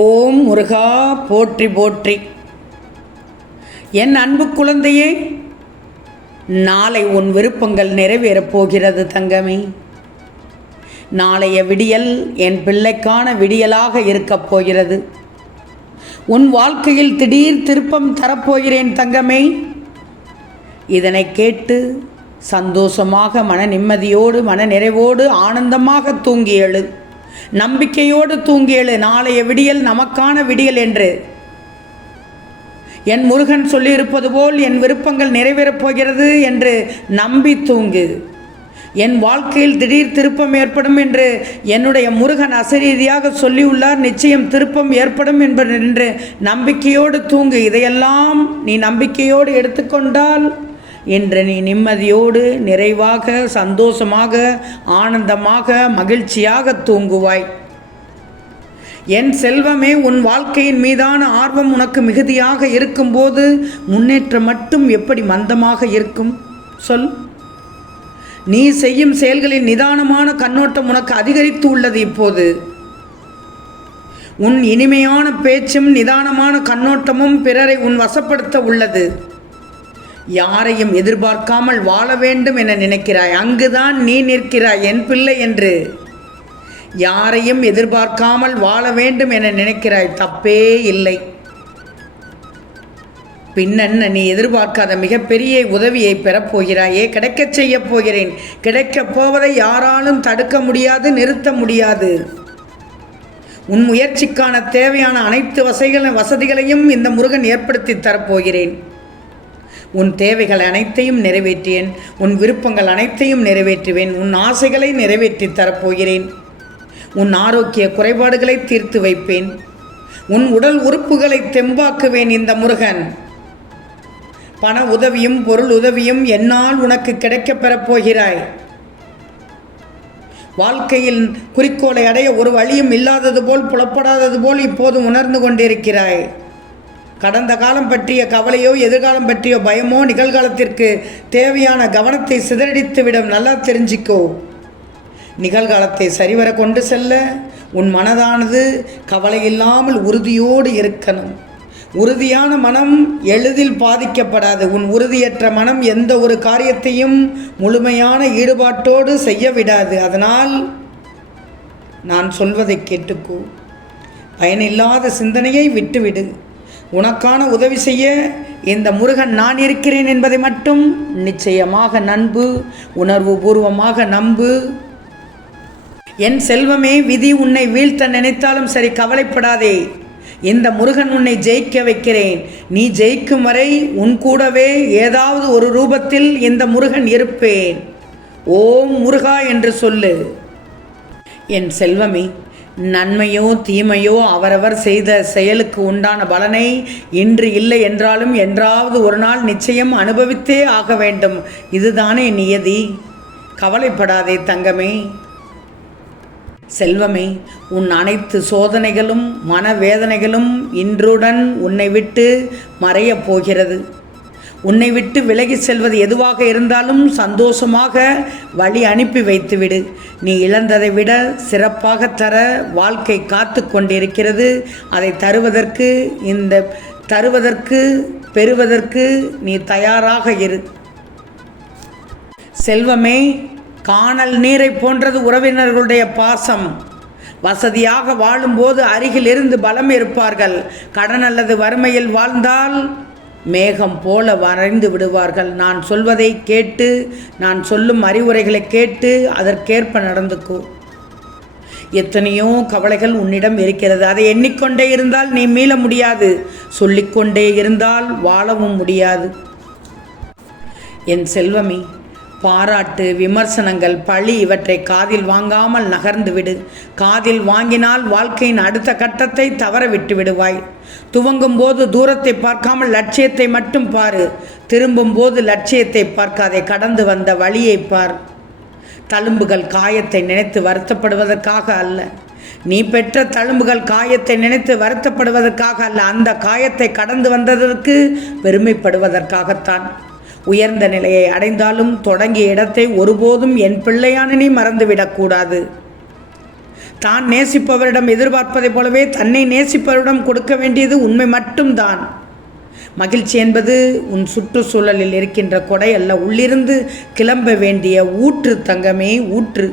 ஓம் முருகா போற்றி போற்றி. என் அன்பு குழந்தையே நாளை உன் விருப்பங்கள் நிறைவேறப் போகிறது தங்கமே. நாளைய விடியல் என் பிள்ளைக்கான விடியலாக இருக்கப் போகிறது. உன் வாழ்க்கையில் திடீர் திருப்பம் தரப்போகிறேன் தங்கமே. இதனை கேட்டு சந்தோஷமாக மன நிம்மதியோடு மன நிறைவோடு ஆனந்தமாக தூங்கி எழு. நம்பிக்கையோடு தூங்கி எழு நாளைய விடியல் நமக்கான விடியல் என்று. என் முருகன் சொல்லியிருப்பது போல் என் விருப்பங்கள் நிறைவேறப் போகிறது என்று நம்பி தூங்கு. என் வாழ்க்கையில் திடீர் திருப்பம் ஏற்படும் என்று என்னுடைய முருகன் அசரீதியாக சொல்லியுள்ளார். நிச்சயம் திருப்பம் ஏற்படும் என்பது என்று நம்பிக்கையோடு தூங்கு. இதையெல்லாம் நீ நம்பிக்கையோடு எடுத்துக்கொண்டால் இன்று நீ நிம்மதியோடு நிறைவாக சந்தோஷமாக ஆனந்தமாக மகிழ்ச்சியாக தூங்குவாய். என் செல்வமே உன் வாழ்க்கையின் மீதான ஆர்வம் உனக்கு மிகுதியாக இருக்கும்போது முன்னேற்றம் மட்டும் எப்படி மந்தமாக இருக்கும்? சொல். நீ செய்யும் செயல்களின் நிதானமான கண்ணோட்டம் உனக்கு அதிகரித்து உள்ளது இப்போது. உன் இனிமையான பேச்சும் நிதானமான கண்ணோட்டமும் பிறரை உன் வசப்படுத்த உள்ளது. யாரையும் எதிர்பார்க்காமல் வாழ வேண்டும் என நினைக்கிறாய். அங்குதான் நீ நிற்கிறாய் என் பிள்ளை என்று. யாரையும் எதிர்பார்க்காமல் வாழ வேண்டும் என நினைக்கிறாய். தப்பே இல்லை. பின்னென்ன நீ எதிர்பார்க்காத மிகப்பெரிய உதவியை பெறப்போகிறாயே கிடைக்கச் செய்யப் போகிறேன். கிடைக்கப் போவதை யாராலும் தடுக்க முடியாது நிறுத்த முடியாது. உன் முயற்சிக்கான தேவையான அனைத்து வசதிகள் வசதிகளையும் இந்த முருகன் ஏற்படுத்தி தரப்போகிறேன் உன் தேவைகள் அனைத்தையும் நிறைவேற்றியேன் உன் விருப்பங்கள் அனைத்தையும் நிறைவேற்றுவேன். உன் ஆசைகளை நிறைவேற்றி தரப்போகிறேன். உன் ஆரோக்கிய குறைபாடுகளை தீர்த்து வைப்பேன். உன் உடல் உறுப்புகளை தெம்பாக்குவேன் இந்த முருகன். பண உதவியும் பொருள் உதவியும் என்னால் உனக்கு கிடைக்கப் பெறப் போகிறாய். வாழ்க்கையில் குறிக்கோளை அடைய ஒரு வழியும் இல்லாதது போல் புலப்படாதது போல் இப்போது உணர்ந்து கொண்டிருக்கிறாய். கடந்த காலம் பற்றிய கவலையோ எதிர்காலம் பற்றிய பயமோ நிகழ்காலத்திற்கு தேவையான கவனத்தை சிதறடித்துவிடும் நல்லா தெரிஞ்சிக்கோ. நிகழ்காலத்தை சரிவர கொண்டு செல்ல உன் மனதானது கவலை இல்லாமல் உறுதியோடு இருக்கணும். உறுதியான மனம் எளிதில் பாதிக்கப்படாது. உன் உறுதியற்ற மனம் எந்த ஒரு காரியத்தையும் முழுமையான ஈடுபாட்டோடு செய்ய விடாது. அதனால் நான் சொல்வதை கேட்டுக்கோ. பயனில்லாத சிந்தனையை விட்டுவிடு. உனக்கான உதவி செய்ய இந்த முருகன் நான் இருக்கிறேன் என்பதை மட்டும் நிச்சயமாக நண்பு உணர்வு பூர்வமாக நம்பு. என் செல்வமே விதி உன்னை வீழ்த்த நினைத்தாலும் சரி கவலைப்படாதே. இந்த முருகன் உன்னை ஜெயிக்க வைக்கிறேன். நீ ஜெயிக்கும் வரை உன் கூடவே ஏதாவது ஒரு ரூபத்தில் இந்த முருகன் இருப்பேன். ஓம் முருகா என்று சொல்லு. என் செல்வமே நன்மையோ தீமையோ அவரவர் செய்த செயலுக்கு உண்டான பலனை இன்று இல்லை என்றாலும் என்றாவது ஒரு நாள் நிச்சயம் அனுபவித்தே ஆக வேண்டும். இதுதானே நியதி. கவலைப்படாதே தங்கமே. செல்வமே உன் அனைத்து சோதனைகளும் மனவேதனைகளும் இன்றுடன் உன்னை விட்டு மறையப் போகிறது. உன்னை விட்டு விலகி செல்வது எதுவாக இருந்தாலும் சந்தோஷமாக வழி அனுப்பி வைத்துவிடு. நீ இழந்ததை விட சிறப்பாக தர வாழ்க்கை காத்து கொண்டிருக்கிறது. அதை தருவதற்கு இந்த தருவதற்கு பெறுவதற்கு நீ தயாராக இரு. செல்வமே காணல் நீரை போன்றது உறவினர்களுடைய பாசம். வசதியாக வாழும்போது அருகிலிருந்து பலம் இருப்பார்கள். கடன் அல்லது வறுமையில் வாழ்ந்தால் மேகம் போல வரைந்து விடுவார்கள். நான் சொல்வதை கேட்டு நான் சொல்லும் அறிவுரைகளை கேட்டு அதற்கேற்ப நடந்துக்கோ எத்தனையோ கவலைகள் உன்னிடம் இருக்கிறது. அதை எண்ணிக்கொண்டே இருந்தால் நீ மீள முடியாது. சொல்லிக்கொண்டே இருந்தால் வாழவும் முடியாது. என் செல்வமே பாராட்டு விமர்சனங்கள் பழி இவற்றை காதில் வாங்காமல் நகர்ந்து விடு காதில் வாங்கினால் வாழ்க்கையின் அடுத்த கட்டத்தை தவற விட்டு விடுவாய். துவங்கும் போது தூரத்தை பார்க்காமல் லட்சியத்தை மட்டும் பாரு. திரும்பும் போது லட்சியத்தை பார்க்காதே கடந்து வந்த வழியை பார். தழும்புகள் காயத்தை நினைத்து வருத்தப்படுவதற்காக அல்ல. நீ பெற்ற தழும்புகள் காயத்தை நினைத்து வருத்தப்படுவதற்காக அல்ல. அந்த காயத்தை கடந்து வந்ததற்கு பெருமைப்படுவதற்காகத்தான். உயர்ந்த நிலையை அடைந்தாலும் தொடங்கிய இடத்தை ஒருபோதும் என் பிள்ளையான நீ மறந்துவிடக்கூடாது. தான் நேசிப்பவரிடம் எதிர்பார்ப்பதைப் போலவே தன்னை நேசிப்பவரிடம் கொடுக்க வேண்டியது உண்மை மட்டும்தான். மகிழ்ச்சி என்பது உன் சுற்றுச்சூழலில் இருக்கின்ற கொடை அல்ல உள்ளிருந்து கிளம்ப வேண்டிய ஊற்று தங்கமே ஊற்று.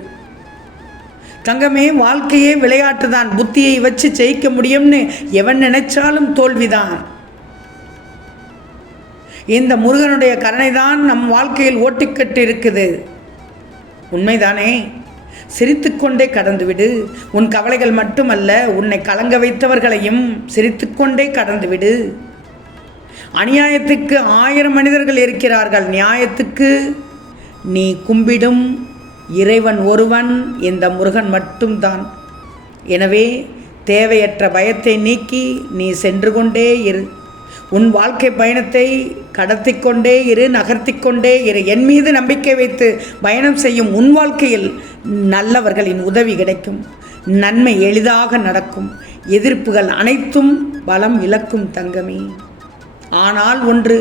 தங்கமே வாழ்க்கையே விளையாட்டு தான் புத்தியை வச்சு ஜெயிக்க முடியும்னு எவன் நினைச்சாலும் தோல்விதான். இந்த முருகனுடைய கருணை தான் நம் வாழ்க்கையில் ஓட்டிக்கட்டு இருக்குது உண்மைதானே? சிரித்துக்கொண்டே கடந்துவிடு. உன் கவலைகள் மட்டுமல்ல உன்னை கலங்க வைத்தவர்களையும் சிரித்துக்கொண்டே கடந்துவிடு. அநியாயத்துக்கு ஆயிரம் மனிதர்கள் இருக்கிறார்கள். நியாயத்துக்கு நீ கும்பிடும் இறைவன் ஒருவன் இந்த முருகன் மட்டும்தான். எனவே தேவையற்ற பயத்தை நீக்கி நீ சென்று கொண்டே இரு. உன் வாழ்க்கை பயணத்தை கடத்தி கொண்டே இரு நகர்த்தி கொண்டே இரு. என் மீது நம்பிக்கை வைத்து பயணம் செய்யும் உன் வாழ்க்கையில் நல்லவர்களின் உதவி கிடைக்கும். நன்மை எளிதாக நடக்கும். எதிர்ப்புகள் அனைத்தும் பலம் இழக்கும் தங்கமே. ஆனால் ஒன்று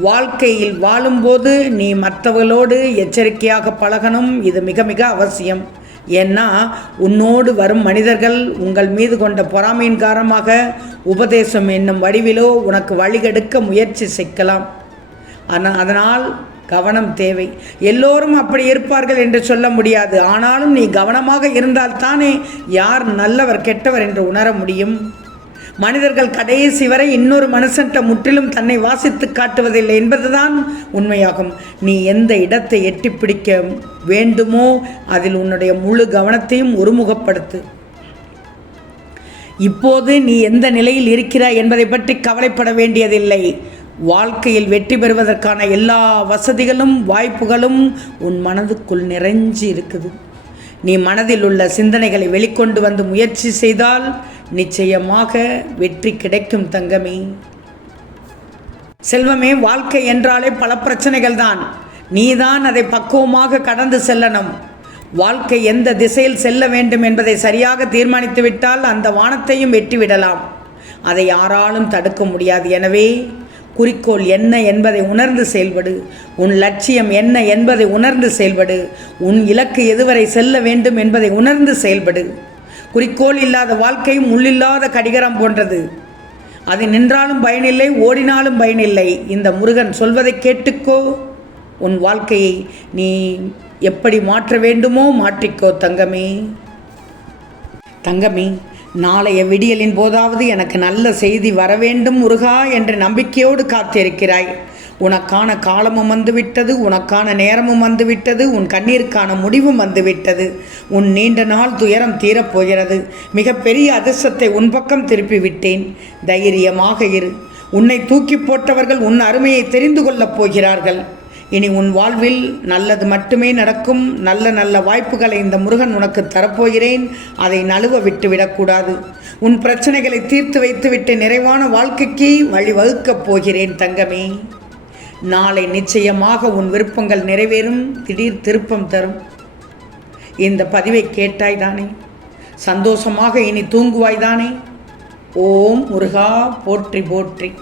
வாழ்க்கையில் வாழும்போது நீ மற்றவர்களோடு எச்சரிக்கையாக பழகணும். இது மிக மிக அவசியம். ஏன்னா உன்னோடு வரும் மனிதர்கள் உங்கள் மீது கொண்ட பொறாமையின் காரணமாக உபதேசம் என்னும் வடிவிலோ உனக்கு வழிகெடுக்க முயற்சி செய்யலாம் ஆனால் அதனால் கவனம் தேவை. எல்லோரும் அப்படி இருப்பார்கள் என்று சொல்ல முடியாது. ஆனாலும் நீ கவனமாக இருந்தால்தானே யார் நல்லவர் கெட்டவர் என்று உணர முடியும். மனிதர்கள் கடைசி வரை இன்னொரு மனுஷன்ட்ட முற்றிலும் தன்னை வாசித்து காட்டுவதில்லை என்பதுதான் உண்மையாகும். நீ எந்த இடத்தை எட்டி பிடிக்க வேண்டுமோ அதில் உன்னுடைய முழு கவனத்தையும் ஒருமுகப்படுத்து. இப்போது நீ எந்த நிலையில் இருக்கிறாய் என்பதை பற்றி கவலைப்பட வேண்டியதில்லை. வாழ்க்கையில் வெற்றி பெறுவதற்கான எல்லா வசதிகளும் வாய்ப்புகளும் உன் மனதுக்குள் நிறைஞ்சு இருக்குது. நீ மனதில் உள்ள சிந்தனைகளை வெளிக்கொண்டு வந்து முயற்சி செய்தால் நிச்சயமாக வெற்றி கிடைக்கும் தங்கமே. செல்வமே வாழ்க்கை என்றாலே பல பிரச்சனைகள் தான். நீதான் அதை பக்குவமாக கடந்து செல்லணும். வாழ்க்கை எந்த திசையில் செல்ல வேண்டும் என்பதை சரியாக தீர்மானித்து விட்டால் அந்த வானத்தையும் வெட்டிவிடலாம் அதை யாராலும் தடுக்க முடியாது. எனவே குறிக்கோள் என்ன என்பதை உணர்ந்து செயல்படு. உன் லட்சியம் என்ன என்பதை உணர்ந்து செயல்படு. உன் இலக்கு எதுவரை செல்ல வேண்டும் என்பதை உணர்ந்து செயல்படு. குறிக்கோள் இல்லாத வாழ்க்கை முள்ளில்லாத கடிகரம் போன்றது. அது நின்றாலும் பயனில்லை ஓடினாலும் பயனில்லை. இந்த முருகன் சொல்வதை கேட்டுக்கோ. உன் வாழ்க்கையை நீ எப்படி மாற்ற வேண்டுமோ மாற்றிக்கோ தங்கமே. தங்கமே நாளைய விடியலின் போதாவது எனக்கு நல்ல செய்தி வரவேண்டும் முருகா என்ற நம்பிக்கையோடு காத்திருக்கிறாய். உனக்கான காலமும் வந்துவிட்டது உனக்கான நேரமும் வந்துவிட்டது உன் கண்ணீருக்கான முடிவும் வந்துவிட்டது. உன் நீண்ட நாள் துயரம் தீரப்போகிறது. மிகப்பெரிய அதிர்ஷ்டத்தை உன் பக்கம் திருப்பி விட்டேன் தைரியமாக இரு. உன்னை தூக்கி போட்டவர்கள் உன் அருமையை தெரிந்து கொள்ளப் போகிறார்கள். இனி உன் வாழ்வில் நல்லது மட்டுமே நடக்கும். நல்ல நல்ல வாய்ப்புகளை இந்த முருகன் உனக்கு தரப்போகிறேன். அதை நழுவ விட்டு விடக்கூடாது உன் பிரச்சனைகளை தீர்த்து வைத்துவிட்டு நிறைவான வாழ்க்கைக்கு வழிவகுக்கப் போகிறேன் தங்கமே. நாளை நிச்சயமாக உன் விருப்பங்கள் நிறைவேறும் திடீர் திருப்பம் தரும். இந்த பதிவை கேட்டாய் தானே? சந்தோஷமாக இனி தூங்குவாய் தானே? ஓம் முருகா போற்றி போற்றி.